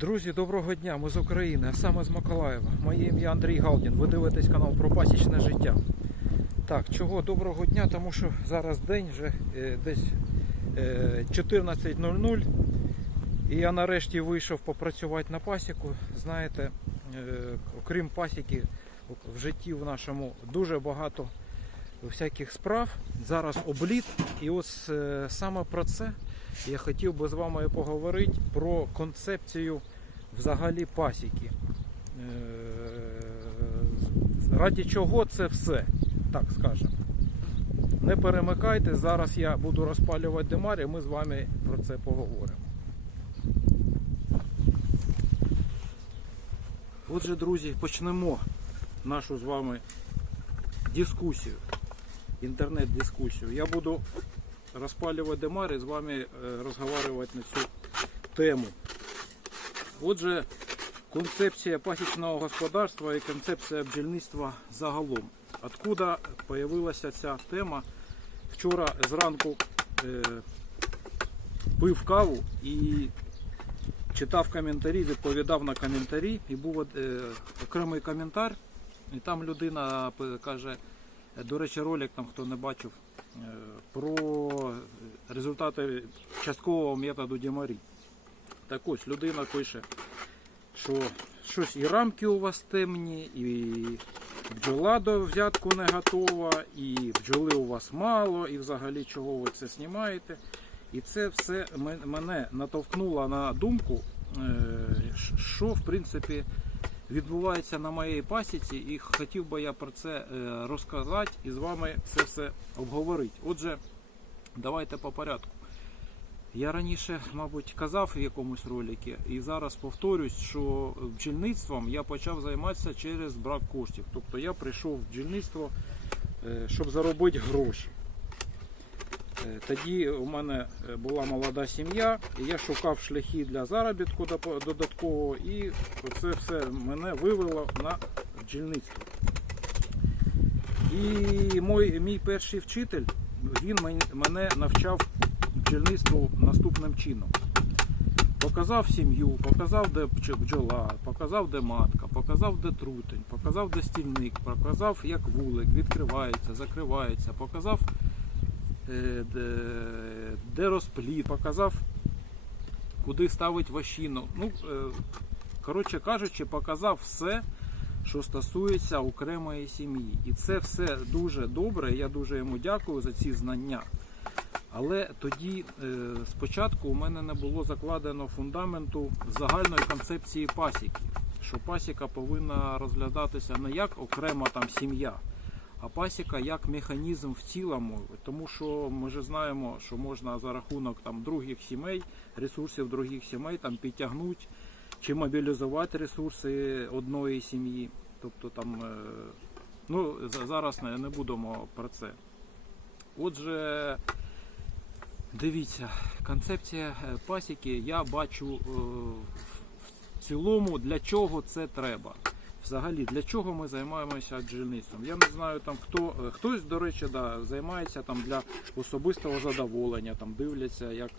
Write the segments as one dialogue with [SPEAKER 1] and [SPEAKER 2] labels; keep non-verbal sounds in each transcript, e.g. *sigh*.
[SPEAKER 1] Друзі, доброго дня! Ми з України, а саме з Миколаєва. Моє ім'я Андрій Галдін. Ви дивитесь канал про пасічне життя. Так, чого доброго дня, тому що зараз день вже е, десь е, 14.00. І я нарешті вийшов попрацювати на пасіку. Знаєте, е, окрім пасіки, в житті в нашому дуже багато всяких справ. Зараз обліт. І ось е, саме про це я хотів би з вами поговорити про концепцію взагалі пасіки. Е, Раді чого це все, так скажемо. Не перемикайте, зараз я буду розпалювати димар і ми з вами про це поговоримо. Отже, друзі, почнемо нашу з вами дискусію, інтернет-дискусію. Я буду розпалювати димар і з вами е, розговорювати на цю тему. Отже, концепція пасічного господарства і концепція бджільництва загалом. Откуда з'явилася ця тема? Вчора зранку е, пив каву і читав коментарі, відповідав на коментарі, і був е, окремий коментар, і там людина п- каже, е, до речі, ролик там хто не бачив, е, про результати часткового методу Дімарі. Так ось людина пише, що щось і рамки у вас темні, і бджола до взятку не готова, і бджоли у вас мало, і взагалі чого ви це знімаєте. І це все мене натовкнуло на думку, е, що в принципі відбувається на моїй пасіці, і хотів би я про це е, розказати і з вами це все обговорити. Отже, давайте по порядку. Я раніше, мабуть, казав в якомусь роликі, і зараз повторюсь, що бджільництвом я почав займатися через брак коштів. Тобто я прийшов в бджільництво, е, щоб заробити гроші. Е, Тоді у мене е, була молода сім'я, і я шукав шляхи для заробітку додаткового, і це все мене вивело на бджільництво. І мой, мій перший вчитель, він мене навчав бджільництву наступним чином. Показав сім'ю, показав, де бджола, показав, де матка, показав, де трутень, показав, де стільник, показав, як вулик відкривається, закривається, показав, де, де розплід, показав, куди ставить ващину. Ну, е, коротше кажучи, показав все, що стосується окремої сім'ї. І це все дуже добре. Я дуже йому дякую за ці знання. Але тоді е, спочатку у мене не було закладено фундаменту загальної концепції пасіки, що пасіка повинна розглядатися не як окрема там сім'я, а пасіка як механізм в цілому. Тому що ми ж знаємо, що можна за рахунок там других сімей, ресурсів других сімей там підтягнути чи мобілізувати ресурси одної сім'ї. Тобто там, е, ну зараз не, будемо про це. Отже, дивіться, концепція е, пасіки я бачу е, в цілому, для чого це треба. Взагалі, для чого ми займаємося бджільництвом? Я не знаю, там хто е, хтось, до речі, да, займається там для особистого задоволення, там дивляться, як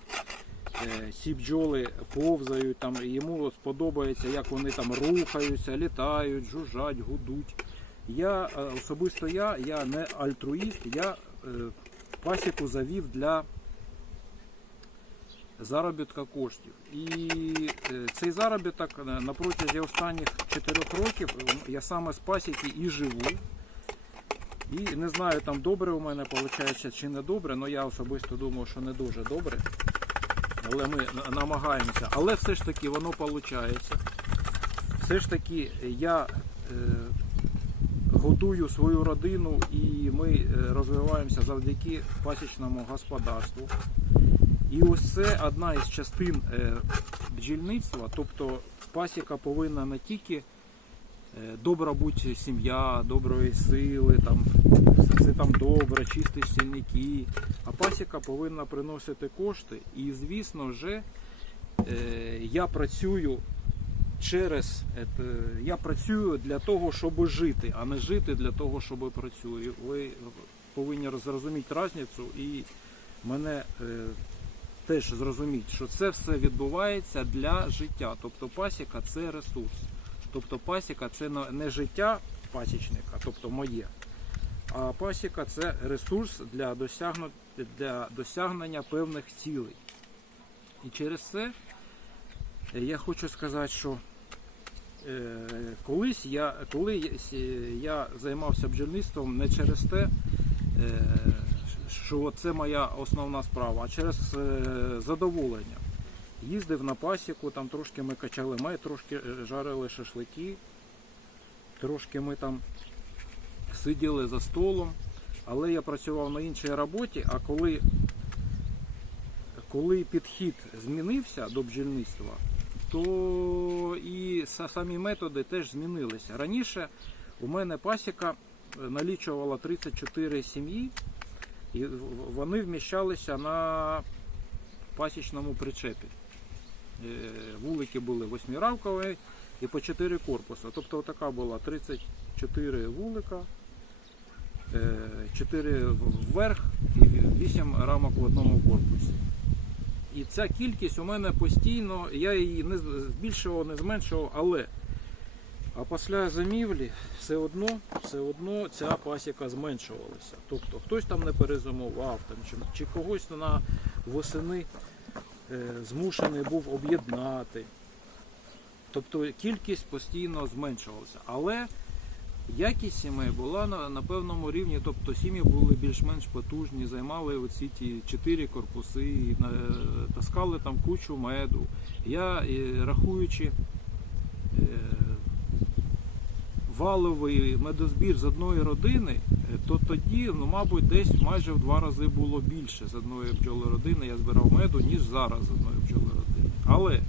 [SPEAKER 1] е, ці бджоли повзають, там йому сподобається, як вони там рухаються, літають, жужжать, гудуть. Я е, особисто я, я не альтруїст, я е, пасіку завів для заробітка коштів. І е, цей заробіток е, на протязі останніх 4 років е, я саме з пасіки і живу. І не знаю, там добре у мене виходить чи не добре, але я особисто думаю, що не дуже добре. Але ми намагаємося. Але все ж таки воно виходить. Все ж таки я е, годую свою родину і ми розвиваємося завдяки пасічному господарству. І ось це одна із частин е, бджільництва, тобто пасіка повинна не тільки е, добра бути сім'я, доброї сили, там, все там добре, чисті стільники, а пасіка повинна приносити кошти. І, звісно ж, е, я працюю через я працюю для того, щоб жити, а не жити для того, щоб працюю. Ви повинні зрозуміти різницю і мене теж зрозуміти, що це все відбувається для життя. Тобто пасіка це ресурс. Тобто пасіка це не життя пасічника, тобто моє. А пасіка це ресурс для, досягну... для досягнення певних цілей. І через це е, я хочу сказати, що е, колись я, коли я я займався бджільництвом не через те, е, що це моя основна справа, а через е, задоволення. Їздив на пасіку, там трошки ми качали мед, трошки е, жарили шашлики, трошки ми там сиділи за столом, але я працював на іншій роботі, а коли, коли підхід змінився до бджільництва, то і самі методи теж змінилися. Раніше у мене пасіка е, налічувала 34 сім'ї, і вони вміщалися на пасічному причепі. Е, Вулики були восьмирамкові і по 4 корпуси. Тобто така була 34 вулика, 4 вверх і 8 рамок в одному корпусі. І ця кількість у мене постійно, я її не збільшував, не зменшував, але а після замівлі все одно, все одно ця пасіка зменшувалася. Тобто хтось там не перезимував, там, чи, чи когось на восени е, змушений був об'єднати. Тобто кількість постійно зменшувалася. Але якість сімей була на, на певному рівні, тобто сім'ї були більш-менш потужні, займали оці ті чотири корпуси, і, е, таскали там кучу меду. Я е, рахуючи е, валовий медозбір з одної родини, е, то тоді, ну, мабуть, десь майже в два рази було більше з одної бджоли родини я збирав меду, ніж зараз з одної бджоли родини. Але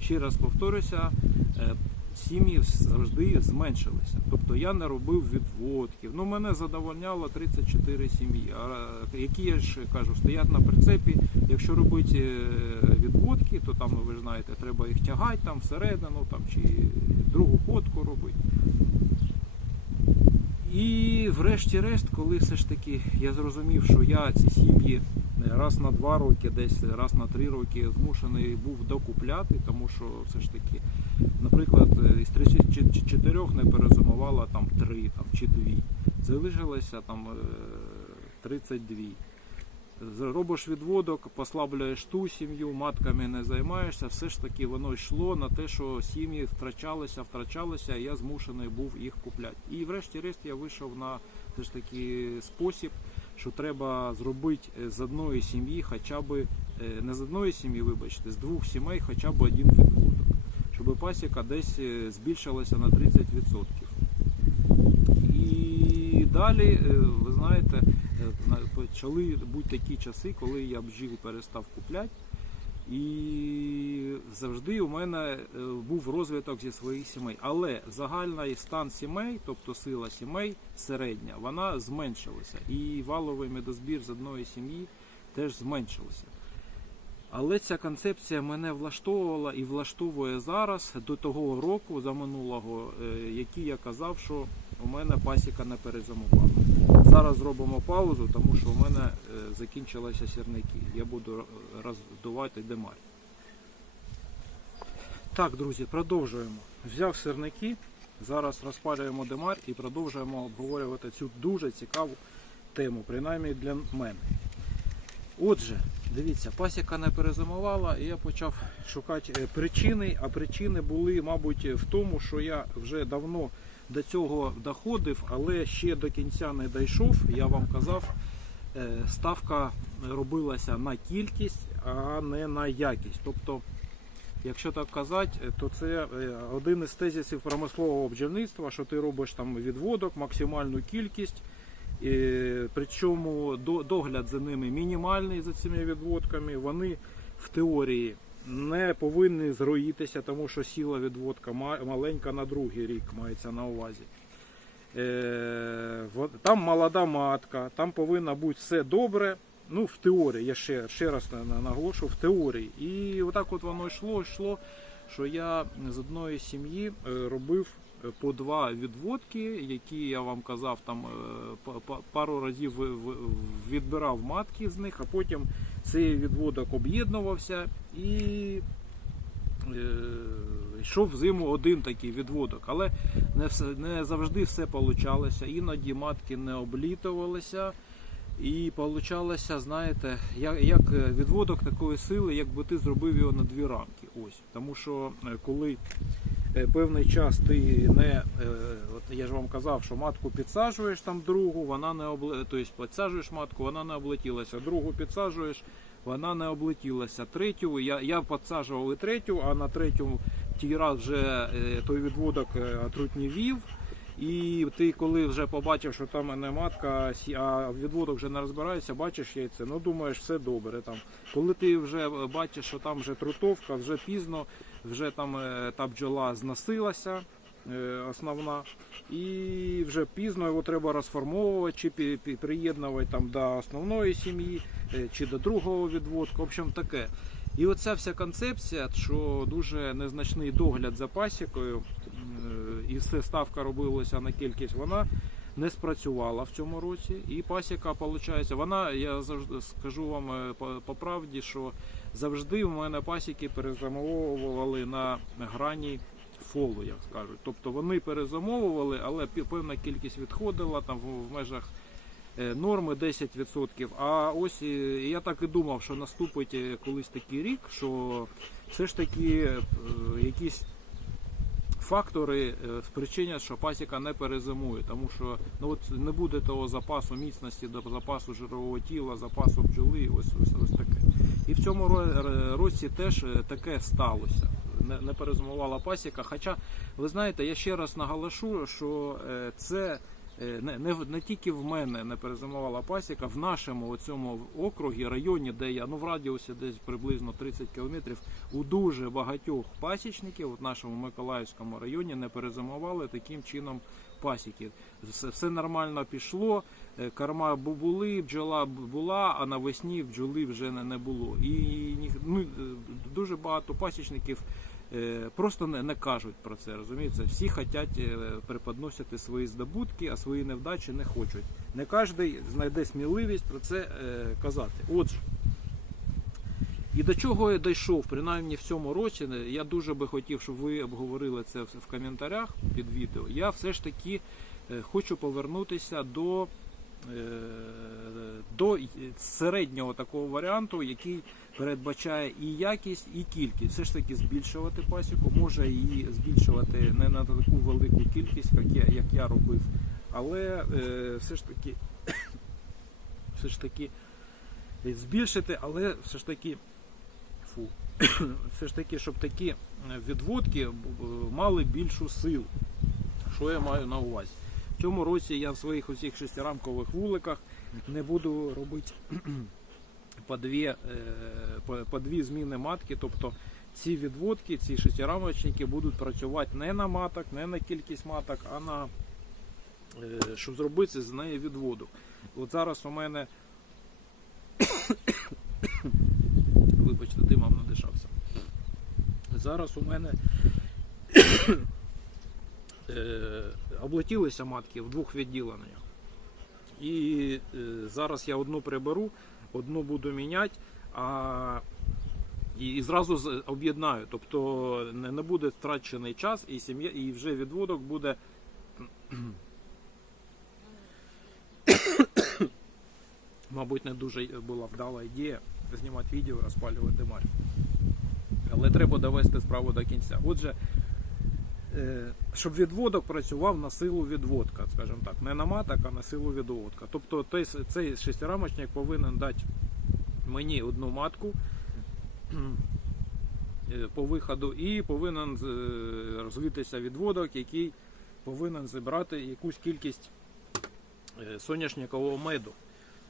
[SPEAKER 1] ще раз повторюся, е, сім'ї завжди зменшилися. Тобто я не робив відводків. Ну, мене задовольняло 34 сім'ї. А які я ж кажу, стоять на прицепі. Якщо робити е, відводки, то там, ви знаєте, треба їх тягати там всередину, там чи другу ходку робити. І врешті-решт, коли все ж таки я зрозумів, що я ці сім'ї раз на два роки, десь раз на три роки змушений був докупляти, тому що все ж таки, наприклад, із 34 не перезимувала там три там, чи дві. Залишилося там е, 32. Робиш відводок, послаблюєш ту сім'ю, матками не займаєшся, все ж таки воно йшло на те, що сім'ї втрачалися, втрачалися, і я змушений був їх купляти. І врешті-решт я вийшов на все ж таки спосіб, що треба зробити е, з одної сім'ї, хоча б е, не з одної сім'ї, вибачте, з двох сімей хоча б один відводок, щоб пасіка десь е, збільшилася на 30%. І далі, ви знаєте, на- почали бути такі часи, коли я бджіл перестав купляти. І завжди у мене е, був розвиток зі своїх сімей. Але загальний стан сімей, тобто сила сімей середня, вона зменшилася. І валовий медозбір з одної сім'ї теж зменшився. Але ця концепція мене влаштовувала і влаштовує зараз до того року, за минулого, е, який я казав, що у мене пасіка не перезимувала. Зараз зробимо паузу, тому що у мене е, закінчилися сірники. Я буду роздувати демар. Так, друзі, продовжуємо. Взяв сірники, зараз розпалюємо демар і продовжуємо обговорювати цю дуже цікаву тему, принаймні для мене. Отже, дивіться, пасіка не перезимувала, і я почав шукати е, причини, а причини були, мабуть, в тому, що я вже давно до цього доходив, але ще до кінця не дійшов. Я вам казав, е, ставка робилася на кількість, а не на якість. Тобто, якщо так казати, е, то це е, один із тезисів промислового бджільництва, що ти робиш там відводок, максимальну кількість. Е, Причому догляд за ними мінімальний за цими відводками. Вони в теорії не повинні зруїтися, тому що сіла відводка маленька на другий рік мається на увазі. Е, Там молода матка, там повинно бути все добре. Ну, в теорії, я ще, ще раз на- на- наголошу, в теорії. І отак от воно йшло, йшло, що я з одної сім'ї е, робив по два відводки, які я вам казав, там е, па- па- пару разів відбирав матки з них, а потім цей відводок об'єднувався і е, йшов в зиму один такий відводок. Але не, завжди все получалося. Іноді матки не облітувалися. І получалося, знаєте, як, як відводок такої сили, якби ти зробив його на дві рамки. Ось. Тому що е, коли певний час ти не, е, от я ж вам казав, що матку підсаджуєш там другу, вона не обле... тобто підсаджуєш матку, вона не облетілася, другу підсаджуєш, вона не облетілася. Третю, я, я підсаджував і третю, а на третю ті раз вже е, той відводок е, отрутнівів. І ти коли вже побачив, що там не матка, а відводок вже не розбирається, бачиш яйце, ну думаєш, все добре. Там. Коли ти вже бачиш, що там вже трутовка, вже пізно, вже там е, та бджола зносилася, е, основна, і вже пізно його треба розформовувати чи приєднувати там до основної сім'ї, е, чи до другого відводку. В общем, таке. І оця вся концепція, що дуже незначний догляд за пасікою, і все ставка робилася на кількість, вона не спрацювала в цьому році. І пасіка, виходить, вона, я скажу вам по, по правді, що завжди в мене пасіки перезамововували на грані фолу, як скажуть. Тобто вони перезамовували, але певна кількість відходила там в, межах е, норми 10%. А ось е, я так і думав, що наступить е, колись такий рік, що все ж таки якісь фактори спричинять, що пасіка не перезимує, тому що ну от не буде того запасу міцності, запасу жирового тіла, запасу бджоли, ось ось, ось таке. І в цьому році теж е, таке сталося. Не, перезимувала пасіка. Хоча, ви знаєте, я ще раз наголошу, що е, це е, не, не, не тільки в мене не перезимувала пасіка, в нашому цьому округі, районі, де я ну в радіусі десь приблизно 30 кілометрів, у дуже багатьох пасічників в нашому Миколаївському районі не перезимували таким чином пасіки. Все, нормально пішло, е, корма були, бджола була, а навесні бджоли вже не, було. І ну, е, дуже багато пасічників е, просто не, не кажуть про це. Розумієте? Всі хочуть преподносити свої здобутки, а свої невдачі не хочуть. Не кожен знайде сміливість про це казати. Отже. І до чого я дійшов, принаймні в цьому році, я дуже би хотів, щоб ви обговорили це в коментарях під відео. Я все ж таки е, хочу повернутися до, е, до середнього такого варіанту, який передбачає і якість, і кількість. Все ж таки збільшувати пасіку, може її збільшувати не на таку велику кількість, як я, як я робив, але е, все ж таки, *coughs* все ж таки збільшити, але все ж таки фу, *clears throat* все ж таки, щоб такі е, відводки б- мали більшу силу. Що я маю на увазі? В цьому році я в своїх усіх шестирамкових вуликах не буду робити *clears throat* по дві, е, по, дві зміни матки. Тобто ці відводки, ці шестирамочники будуть працювати не на маток, не на кількість маток, а на е, щоб зробити з неї відводок. От зараз у мене Вибачте, димом надишався. Зараз у мене *coughs* е, облетілися матки в двох відділеннях. І е, зараз я одну приберу, одну буду міняти, а і, і зразу об'єднаю. Тобто не, не буде втрачений час, і сім'я, і вже відводок буде. *coughs* Мабуть, не дуже була вдала ідея знімати відео, розпалювати димарь. Але треба довести справу до кінця. Отже, е, щоб відводок працював на силу відводка, скажімо так, не на маток, а на силу відводка. Тобто цей шестирамочник повинен дати мені одну матку *clears throat* е, по виходу і повинен е, розвитися відводок, який повинен зібрати якусь кількість соняшникового меду.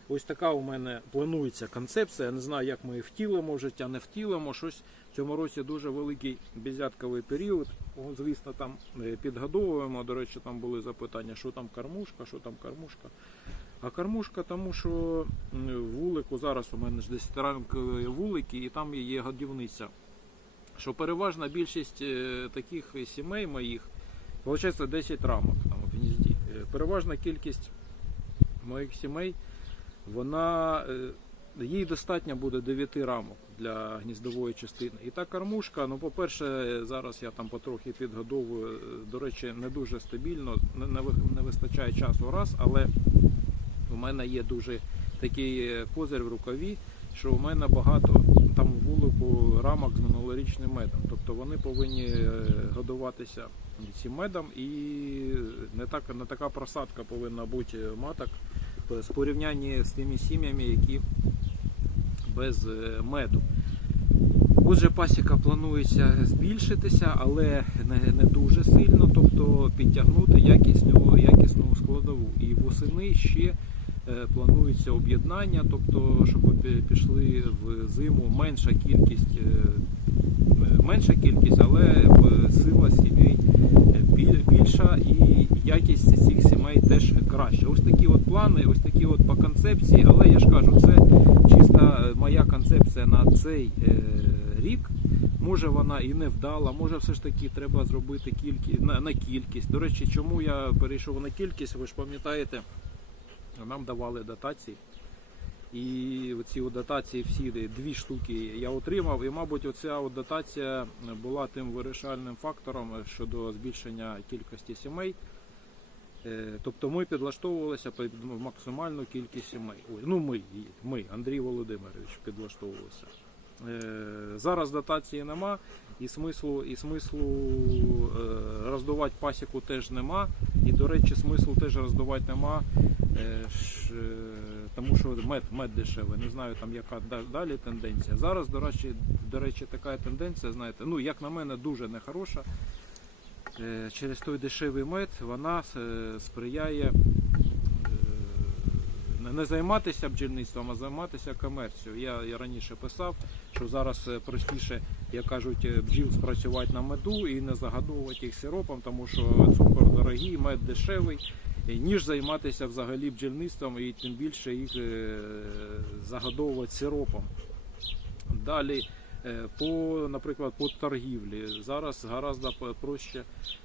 [SPEAKER 1] Ось така у мене планується концепція. Я не знаю, як ми її втілимо в життя, не втілимо. Щось в цьому році дуже великий безятковий період. Звісно, там е, підгодовуємо. До речі, там були запитання, що там кормушка, що там кормушка. А кормушка, тому що вулику зараз у мене ж 10-ранкові вулики, і там є годівниця. Що переважна більшість е, таких сімей моїх, Получається 10 рамок там в гнізді. Е, Переважна кількість моїх сімей, вона е, їй достатньо буде 9 рамок для гніздової частини. І та кормушка, ну, по-перше, зараз я там потрохи підгодовую, е, до речі, не дуже стабільно, не, не ви- не вистачає часу раз, але у мене є дуже такий е, козир в рукаві, що у мене багато там вулику рамок з минулорічним медом. Тобто вони повинні годуватися цим медом і не, так, не така просадка повинна бути маток в порівнянні з тими сім'ями, які без е, меду. Отже, пасіка планується збільшитися, але не, не дуже сильно, тобто підтягнути якісну, якісну складову. І восени ще е, планується об'єднання, тобто, щоб пішли в зиму менша кількість, е, менша кількість, але сила сімей більша і якість цих сімей теж краща. Ось такі от плани, ось такі от по концепції, але я ж кажу, це чиста е, моя концепція на цей е, рік. Може вона і не вдала, може все ж таки треба зробити кількі, на, на кількість. До речі, чому я перейшов на кількість, ви ж пам'ятаєте, нам давали дотації. І ці дотації всі дві штуки я отримав. І, мабуть, оця дотація була тим вирішальним фактором щодо збільшення кількості сімей. Е, Тобто ми підлаштовувалися під максимальну кількість сімей. Ой, ну ми, ми, Андрій Володимирович, підлаштовувався. Е, Зараз дотації нема, і смислу, і смислу е, роздувати пасіку теж нема. І, до речі, смислу теж роздувати нема, тому що мед, мед дешевий. Не знаю, там яка далі тенденція. Зараз, до речі, до речі, така тенденція, знаєте, ну, як на мене, дуже нехороша. Е, Через той дешевий мед вона е, сприяє е, не- займатися бджільництвом, а займатися комерцією. Я, я раніше писав, що зараз простіше, як кажуть, бджіл спрацювати на меду і не загадовувати їх сиропом, тому що цукор дорогий, мед дешевий, ніж займатися взагалі бджільництвом і тим більше їх е, загадовувати сиропом. Далі, е, по, наприклад, по торгівлі. Зараз гораздо проще,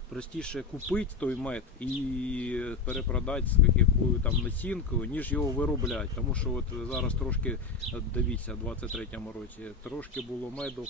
[SPEAKER 1] простіше купити той мед і перепродати з якою там націнкою, ніж його виробляти. Тому що от зараз трошки, дивіться, в 23-му році трошки було меду.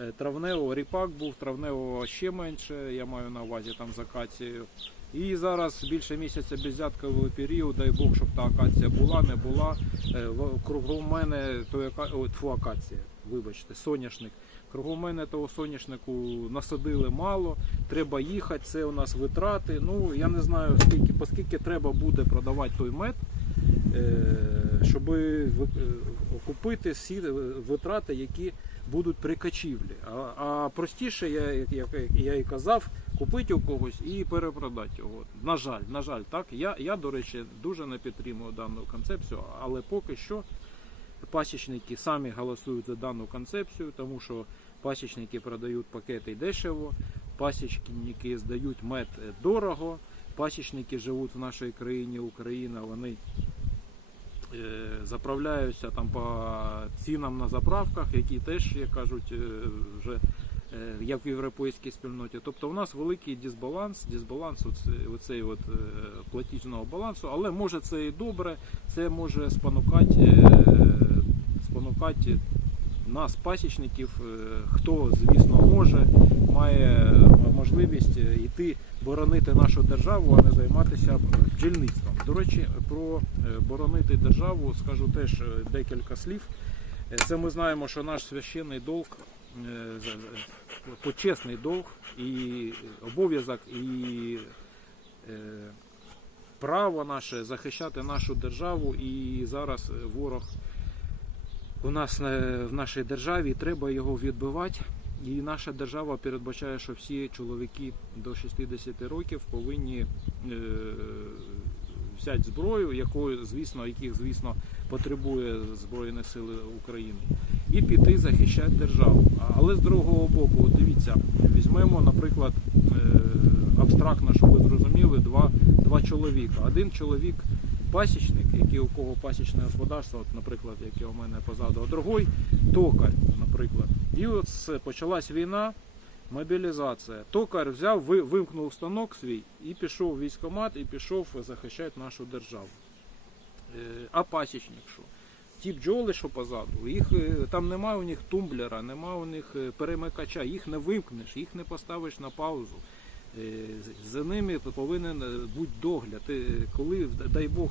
[SPEAKER 1] е, Травневого ріпак був, травневого ще менше, я маю на увазі там з акацією. І зараз більше місяця беззятковий період, дай Бог, щоб та акація була, не була. Е, Кругом мене той ака... О, тьфу, акація, вибачте, соняшник. Кругом мене того соняшнику насадили мало, треба їхати, це у нас витрати. Ну я не знаю скільки, по скільки треба буде продавати той мед, щоб окупити всі е, витрати, які будуть при качівлі. А, а простіше, я, як я і казав, купити у когось і перепродати його. На жаль, на жаль, так. Я, я, до речі, дуже не підтримую дану концепцію, але поки що пасічники самі голосують за дану концепцію, тому що пасічники продають пакети дешево, пасічники здають мед дорого, пасічники живуть в нашій країні Україна, вони е, заправляються там по цінам на заправках, які теж, як кажуть, е, вже як в європейській спільноті. Тобто у нас великий дисбаланс, дисбаланс оцей от е, платіжного балансу, але може це і добре, це може спонукати, е, спонукати нас, пасічників, е, хто, звісно, може, має можливість е, йти боронити нашу державу, а не займатися бджільництвом. До речі, про е, боронити державу скажу теж е, декілька слів. Е, Це ми знаємо, що наш священний долг, е, е, почесний долг і обов'язок, і е, право наше захищати нашу державу. І зараз е, ворог у нас е, в нашій державі треба його відбивати. І наша держава передбачає, що всі чоловіки до 60 років повинні е, взяти зброю, якою, звісно, яких, звісно, потребує Збройні Сили України, і піти захищати державу. Але з другого боку, от дивіться, візьмемо, наприклад, е, абстрактно, щоб ви зрозуміли, два, два чоловіка. Один чоловік пасічник, який у кого пасічне господарство, от, наприклад, яке у мене позаду, а другий токар, наприклад. І от почалась війна, Мобілізація. Токар взяв, ви- вимкнув станок свій і пішов в військкомат, і пішов захищати нашу державу. Е, А пасічник що? Ті бджоли, що позаду, їх е, там немає у них тумблера, немає у них е, перемикача, їх не вимкнеш, їх не поставиш на паузу. Е, За ними повинен бути догляд. Коли, дай Бог,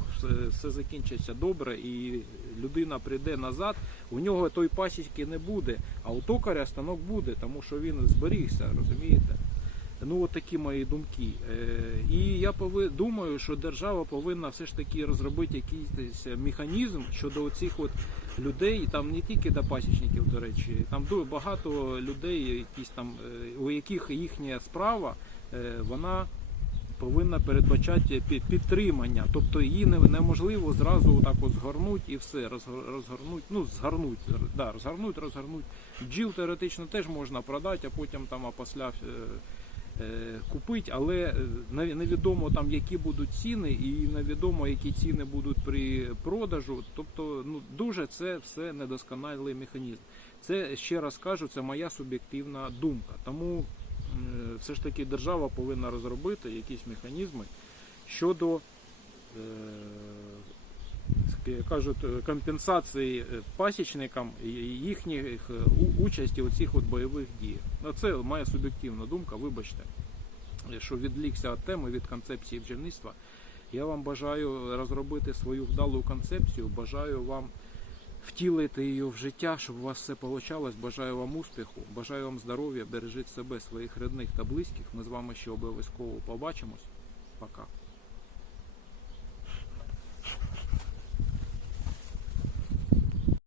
[SPEAKER 1] все закінчиться добре і людина прийде назад, у нього той пасічки не буде, а у токаря станок буде, тому що він зберігся, розумієте? Ну, от такі мої думки. Е, І я думаю, що держава повинна все ж таки розробити якийсь механізм щодо цих от людей, там не тільки до пасічників, до речі, там ду- багато людей, якісь там, е, у яких їхня справа, е, вона повинна передбачати підтримання. Тобто її неможливо зразу так от згорнути і все, розгор- розгорнуть, ну згорнуть, да, розгорнуть, розгорнуть. Бджіл теоретично теж можна продати, а потім там опосля е, е, купити, але е, невідомо там які будуть ціни, і невідомо які ціни будуть при продажу. Тобто, ну дуже це все недосконалий механізм. Це ще раз кажу, це моя суб'єктивна думка. Тому е, все ж таки держава повинна розробити якісь механізми щодо. Кажуть, е, компенсації е, пасічникам їхніх е, участі у цих от бойових діях. Ну, це моя суб'єктивна думка, вибачте, що відлікся від теми, від концепції бджільництва. Я вам бажаю розробити свою вдалу концепцію, бажаю вам втілити її в життя, щоб у вас все вийшло. Бажаю вам успіху, бажаю вам здоров'я, бережіть себе, своїх рідних та близьких. Ми з вами ще обов'язково побачимось. Пока.